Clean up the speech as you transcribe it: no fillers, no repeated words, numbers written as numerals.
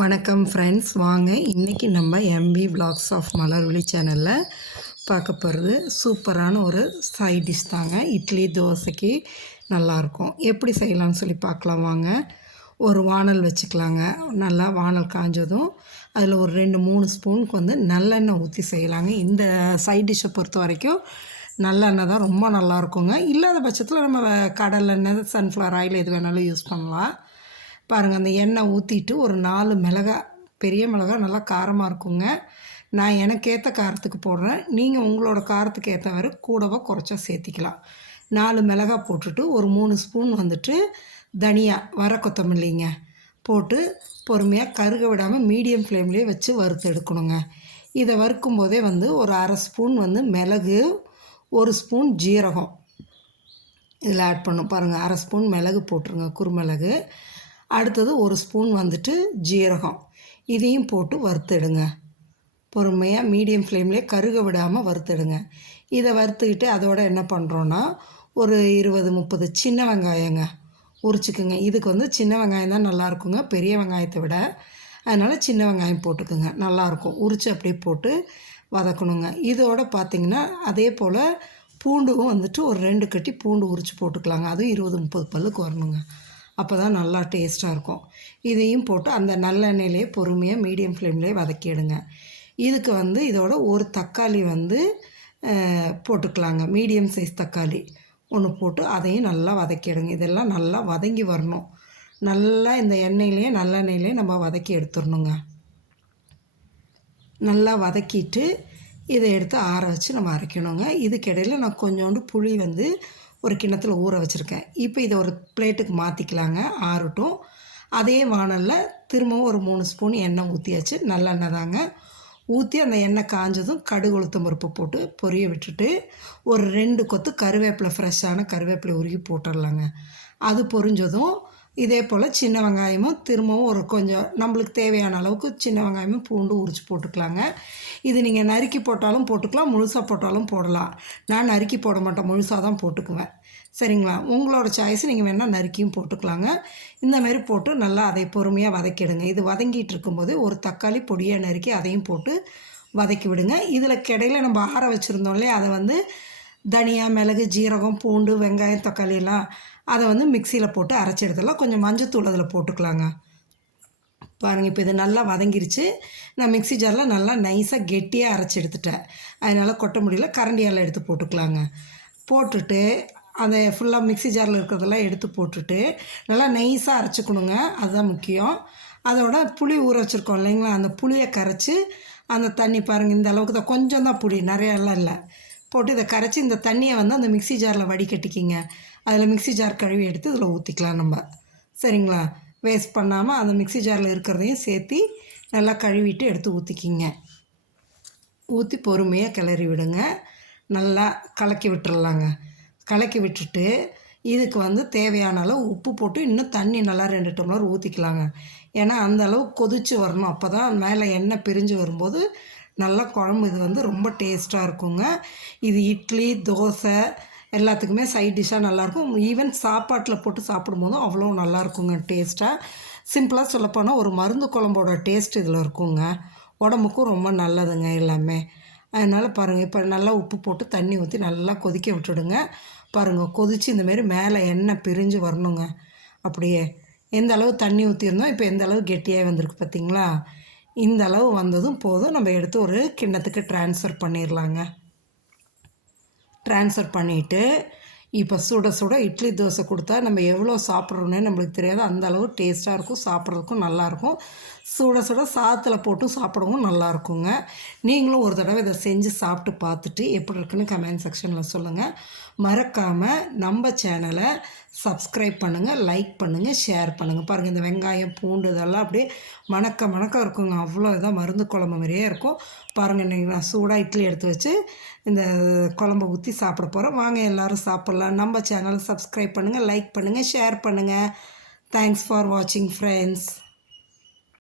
வணக்கம் ஃப்ரெண்ட்ஸ், வாங்க இன்றைக்கி நம்ம எம்பி விலாக்ஸ் ஆஃப் மலர்விழி சேனலில் பார்க்க போகிறது சூப்பரான ஒரு சைட் டிஷ் தாங்க. இட்லி தோசைக்கு நல்லாயிருக்கும். எப்படி செய்யலாம்னு சொல்லி பார்க்கலாம் வாங்க. ஒரு வானல் வச்சுக்கலாங்க. நல்லா வானல் காஞ்சதும் அதில் ஒரு 2-3 ஸ்பூனுக்கு நல்லெண்ணெய் ஊற்றி செய்யலாங்க. இந்த சைட் டிஷ்ஷை பொறுத்த வரைக்கும் நல்லெண்ணெய் தான் ரொம்ப நல்லாயிருக்குங்க. இல்லாத பட்சத்தில் நம்ம கடலெண்ணெய், சன்ஃப்ளவர் ஆயில் எது வேணாலும் யூஸ் பண்ணலாம். பாருங்கள், அந்த எண்ணெய் ஊற்றிட்டு ஒரு 4 மிளகாய், பெரிய மிளகாய் நல்லா காரமாக இருக்குங்க. நான் எனக்கு ஏற்ற காரத்துக்கு போடுறேன். நீங்கள் உங்களோட காரத்துக்கு ஏற்றவாறு கூடவோ குறைச்சா சேர்த்திக்கலாம். 4 மிளகாய் போட்டுட்டு ஒரு 3 ஸ்பூன் தனியா வர கொத்தமல்லிங்க போட்டு பொறுமையாக கருக விடாமல் மீடியம் ஃப்ளேம்லேயே வச்சு வறுத்து எடுக்கணுங்க. இதை வறுக்கும் போதே ஒரு அரை ஸ்பூன் மிளகு, 1 ஸ்பூன் ஜீரகம் இதில் ஆட் பண்ணும். பாருங்கள், அரை ஸ்பூன் மிளகு போட்டுருங்க, குறுமிளகு. அடுத்தது 1 ஸ்பூன் ஜீரகம், இதையும் போட்டு வறுத்துடுங்க. பொறுமையாக மீடியம் ஃப்ளேம்லேயே கருக விடாமல் வறுத்துடுங்க. இதை வறுத்துக்கிட்டு அதோட என்ன பண்ணுறோன்னா ஒரு 20-30 சின்ன வெங்காயங்க உரிச்சிக்குங்க. இதுக்கு சின்ன வெங்காயம் தான் நல்லாயிருக்குங்க, பெரிய வெங்காயத்தை விட. அதனால் சின்ன வெங்காயம் போட்டுக்குங்க, நல்லாயிருக்கும். உரித்து அப்படியே போட்டு வதக்கணுங்க. இதோட பார்த்திங்கன்னா அதே போல் பூண்டும் ஒரு 2 கட்டி பூண்டு உரித்து போட்டுக்கலாங்க. அதுவும் 20-30 பல்லுக்கு வரணுங்க. அப்போ தான் நல்லா டேஸ்ட்டாக இருக்கும். இதையும் போட்டு அந்த நல்லெண்ணெயிலே பொறுமையாக மீடியம் ஃப்ளேம்லேயே வதக்கிடுங்க. இதுக்கு இதோட ஒரு தக்காளி போட்டுக்கலாங்க. மீடியம் சைஸ் தக்காளி 1 போட்டு அதையும் நல்லா வதக்கிடுங்க. இதெல்லாம் நல்லா வதங்கி வரணும். நல்லா இந்த எண்ணெயிலே நல்லெண்ணெயிலே நம்ம வதக்கி எடுத்துடணுங்க. நல்லா வதக்கிட்டு இதை எடுத்து ஆற வச்சு நம்ம அரைக்கணுங்க. இதுக்கிடையில் நான் கொஞ்சோண்டு புளி ஒரு கிண்ணத்தில் ஊற வச்சுருக்கேன். இப்போ இதை ஒரு பிளேட்டுக்கு மாற்றிக்கலாங்க, ஆறட்டும். அதே வானலில் திரும்பவும் ஒரு 3 ஸ்பூன் எண்ணெய் ஊற்றியாச்சு. நல்லெண்ணெய் தாங்க. ஊற்றி அந்த எண்ணெய் காஞ்சதும் கடுகு, உளுத்தம் பருப்பு போட்டு பொரிய விட்டுட்டு ஒரு 2 கொத்து கருவேப்பிலை, ஃப்ரெஷ்ஷான கருவேப்பிலை உருகி போட்டுடலாங்க. அது பொரிஞ்சதும் இதே போல் சின்ன வெங்காயமும் திரும்பவும் ஒரு கொஞ்சம் நம்மளுக்கு தேவையான அளவுக்கு சின்ன வெங்காயமும் பூண்டு உரித்து போட்டுக்கலாங்க. இது நீங்கள் நறுக்கி போட்டாலும் போட்டுக்கலாம், முழுசாக போட்டாலும் போடலாம். நான் நறுக்கி போட மாட்டேன், முழுசாக தான் போட்டுக்குவேன். சரிங்களா? உங்களோட சாய்ஸ், நீங்கள் வேணால் நறுக்கியும் போட்டுக்கலாங்க. இந்தமாரி போட்டு நல்லா அதை பொறுமையாக வதக்கிடுங்க. இது வதங்கிட்டு இருக்கும்போது ஒரு தக்காளி பொடியாக நறுக்கி அதையும் போட்டு வதக்கி விடுங்க. இதில் கிடையில நம்ம ஆற வச்சுருந்தோம் இல்லையா, அதை தனியா, மிளகு, ஜீரகம், பூண்டு, வெங்காயம், தக்காளி எல்லாம் அதை மிக்சியில் போட்டு அரைச்சி எடுத்துடலாம். கொஞ்சம் மஞ்சத்தூள் அதில் போட்டுக்கலாங்க. பாருங்கள், இப்போ இது நல்லா வதங்கிருச்சு. நான் மிக்சி ஜாரில் நல்லா நைஸாக கெட்டியாக அரைச்சி எடுத்துட்டேன். அதனால் கொட்ட முடியல, கரண்டியால் எடுத்து போட்டுக்கலாங்க. போட்டுட்டு அதை ஃபுல்லாக மிக்சி ஜாரில் இருக்கிறதெல்லாம் எடுத்து போட்டுட்டு நல்லா நைஸாக அரைச்சிக்கணுங்க. அதுதான் முக்கியம். அதோட புளி ஊற வச்சுருக்கோம் இல்லைங்களா, அந்த புளியை கரைச்சி அந்த தண்ணி பாருங்கள், இந்த அளவுக்கு தான், கொஞ்சம் தான் புளி, நிறையாலாம் இல்லை, போட்டு இதை கரைச்சி இந்த தண்ணியை அந்த மிக்சி ஜாரில் வடிகட்டிக்கிங்க. அதில் மிக்சி ஜார் கழுவி எடுத்து இதில் ஊற்றிக்கலாம் நம்ம. சரிங்களா? வேஸ்ட் பண்ணாமல் அந்த மிக்சி ஜாரில் இருக்கிறதையும் சேர்த்து நல்லா கழுவிட்டு எடுத்து ஊற்றிக்கிங்க. ஊற்றி பொறுமையாக கிளறி விடுங்க. நல்லா கலக்கி விட்டுறலாங்க. கலக்கி விட்டுட்டு இதுக்கு தேவையான அளவு உப்பு போட்டு இன்னும் தண்ணி நல்லா 2 டம்ளர் ஊற்றிக்கலாங்க. ஏன்னா அந்த அளவு கொதித்து வரணும். அப்போ தான் மேலே எண்ணெய் பிரிஞ்சு வரும்போது நல்லா குழம்பு இது ரொம்ப டேஸ்ட்டாக இருக்குங்க. இது இட்லி, தோசை எல்லாத்துக்குமே சைட் டிஷ்ஷாக நல்லாயிருக்கும். ஈவன் சாப்பாட்டில் போட்டு சாப்பிடும்போதும் அவ்வளோ நல்லாயிருக்குங்க டேஸ்ட்டாக. சிம்பிளாக சொல்லப்போனால் ஒரு மருந்து குழம்போட டேஸ்ட் இதில் இருக்குங்க. உடம்புக்கும் ரொம்ப நல்லதுங்க எல்லாமே. அதனால் பாருங்கள், இப்போ நல்லா உப்பு போட்டு தண்ணி ஊற்றி நல்லா கொதிக்க விட்டுடுங்க. பாருங்கள், கொதித்து இந்தமாரி மேலே எண்ணெய் பிரிஞ்சு வரணுங்க. அப்படியே எந்த அளவு தண்ணி ஊற்றிருந்தோம், இப்போ எந்த அளவு கெட்டியாக வந்திருக்கு பார்த்திங்களா? இந்த அளவு வந்ததும் போதும். நம்ம எடுத்து ஒரு கிண்ணத்துக்கு ட்ரான்ஸ்ஃபர் பண்ணிடலாங்க. ட்ரான்ஸ்ஃபர் பண்ணிவிட்டு இப்போ சுட சுட இட்லி, தோசை கொடுத்தா நம்ம எவ்வளோ சாப்பிட்றோன்னே நம்மளுக்கு தெரியாது. அந்த அளவு டேஸ்ட்டாக இருக்கும், சாப்பிட்றதுக்கும் நல்லாயிருக்கும். சுட சுட சாதத்தில் போட்டும் சாப்பிடவும் நல்லாயிருக்குங்க. நீங்களும் ஒரு தடவை இதை செஞ்சு சாப்பிட்டு பார்த்துட்டு எப்படி இருக்குன்னு கமெண்ட் செக்ஷனில் சொல்லுங்கள். மறக்காமல் நம்ம சேனலை சப்ஸ்கிரைப் பண்ணுங்கள், லைக் பண்ணுங்கள், ஷேர் பண்ணுங்கள். பாருங்கள், இந்த வெங்காயம், பூண்டு இதெல்லாம் அப்படியே மணக்க இருக்குங்க. அவ்வளோ இதாக மருந்து குழம்பு மாதிரியே இருக்கும். பாருங்கள், இன்றைக்கி நான் சூடாக இட்லி எடுத்து வச்சு இந்த குழம்பை ஊற்றி சாப்பிட போகிறோம். வாங்க எல்லோரும் சாப்பிட்லாம். நம்ம சேனலை சப்ஸ்கிரைப் பண்ணுங்கள், லைக் பண்ணுங்கள், ஷேர் பண்ணுங்கள். தேங்க்ஸ் ஃபார் வாட்சிங் ஃப்ரெண்ட்ஸ்.